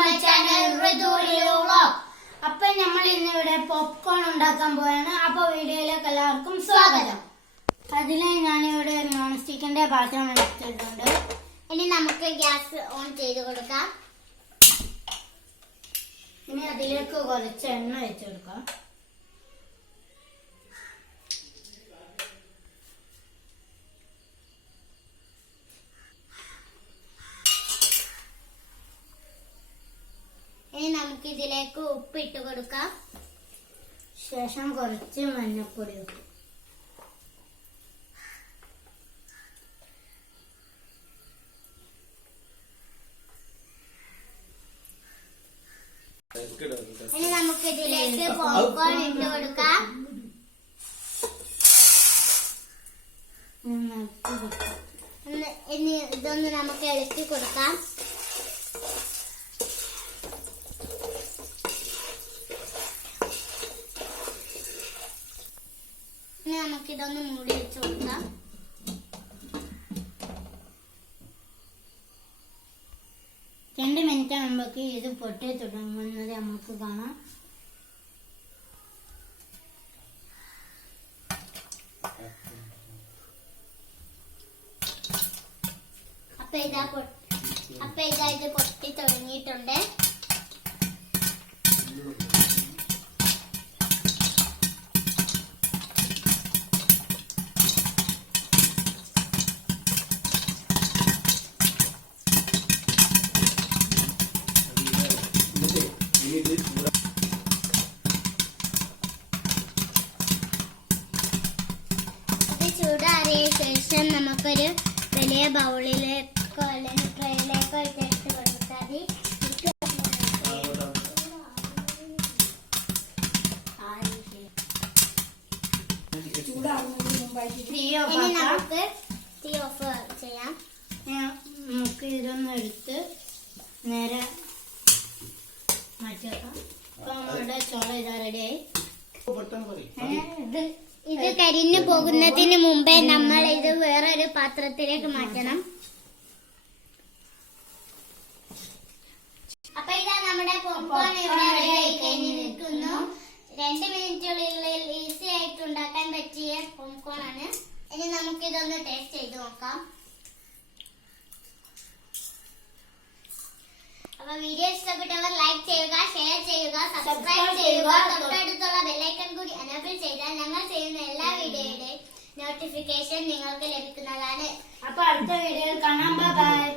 My channel vlog. അപ്പോൾ നമ്മൾ ഇന്ന് ഇവിടെ പോപ്കോൺ ഉണ്ടാക്കാൻ പോവാണ്. അപ്പോൾ വീഡിയോയിലേക്ക് എല്ലാവർക്കും സ്വാഗതം. അതിലെ ഞാൻ ഇവിടെ നോൺ സ്റ്റിക്കിന്റെ പാത്രം എടുത്തിട്ടുണ്ട്. ഇനി നമുക്ക് ഗ്യാസ് ഓൺ ചെയ്ത് കൊടുക്കാം. ഇനി അതിലേക്ക് കുറച്ച് എണ്ണ വെച്ച് കൊടുക്കാം. ഇനി നമുക്ക് ഇതിലേക്ക് ഉപ്പ് ഇട്ട് കൊടുക്കാം. ശേഷം കുറച്ച് മഞ്ഞൾപ്പൊടി വെക്കും. ഇനി നമുക്ക് ഇതിലേക്ക് പോപ്കോൺ ഇട്ട് കൊടുക്കാം. ഇനി ഇതൊന്ന് നമുക്ക് ഇളക്കി കൊടുക്കാം. ഇനി നമുക്കിതൊന്ന് മൂടി വെച്ച് കൊടുക്കാം. രണ്ട് മിനിറ്റ് ആകുമ്പോഴേക്ക് ഇത് പൊട്ടി തുടങ്ങുന്നത് നമുക്ക് കാണാം. അപ്പൊ ഇതാ ഇത് പൊട്ടി തുടങ്ങിയിട്ടുണ്ട്. ചൂടാറിയ ശേഷം നമുക്കൊരു വലിയ ബൗളിലേക്കോ അല്ലെങ്കിൽ ട്രേയിലേക്കോ ഇട്ട് കൊടുത്താൽ ഇനി നമുക്ക് തീ ഓഫ് ചെയ്യാം. നമുക്ക് ഇതൊന്നും എടുത്ത് നേരെ മാറ്റി വെക്കാം. അപ്പൊ നമ്മുടെ ചോള ഇതാ റെഡിയായി. ഇത് കരിഞ്ഞു പോകുന്നതിന് മുമ്പേ നമ്മൾ ഇത് വേറൊരു പാത്രത്തിലേക്ക് മാറ്റണം. അപ്പൊ ഇതാ നമ്മുടെ പോപ്കോൺ ഇവിടെ റെഡിയായി കഴിഞ്ഞ് നിൽക്കുന്നു. 2 മിനിറ്റുള്ളിൽ ഈസി ആയിട്ട് ഉണ്ടാക്കാൻ പറ്റിയ പോപ്കോൺ ആണ്. ഇനി നമുക്കിതൊന്ന് ടേസ്റ്റ് ചെയ്ത് നോക്കാം. അപ്പൊ വീഡിയോ ഇഷ്ടപ്പെട്ടവർ ലൈക്ക് ചെയ്യുക, ഷെയർ ചെയ്യുക, സബ്സ്ക്രൈബ് ചെയ്യുക. തൊട്ടടുത്തുള്ള ബെല്ലൈക്കൺ കൂടി എനേബിൾ ചെയ്താൽ ഞങ്ങൾ ചെയ്യുന്ന എല്ലാ വീഡിയോയുടെയും നോട്ടിഫിക്കേഷൻ നിങ്ങൾക്ക് ലഭിക്കുന്നതാണ്. അപ്പൊ അടുത്ത വീഡിയോയിൽ കാണാം. ബൈ.